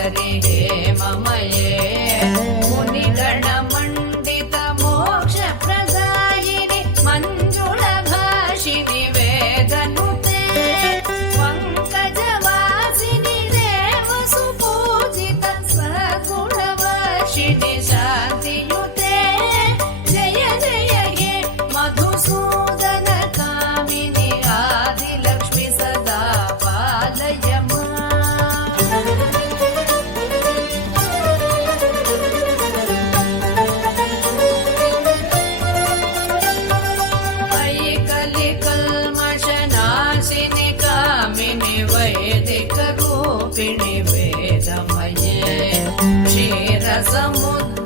सुन्दरि हेममये मुनिगणमण्डित मोक्षप्रदायिनि मञ्जुलभाषिनि वेदनुते पङ्कजवासिनि देवसुपूजित सगुणवर्षिणि शान्तियुते जय जय हे मधुसूदन कामिनि आदिलक्ष्मि सदा पालय कल्मषनाशिनि कामिनि वैदिकरूपिणि वेदमये क्षीरसमुद्र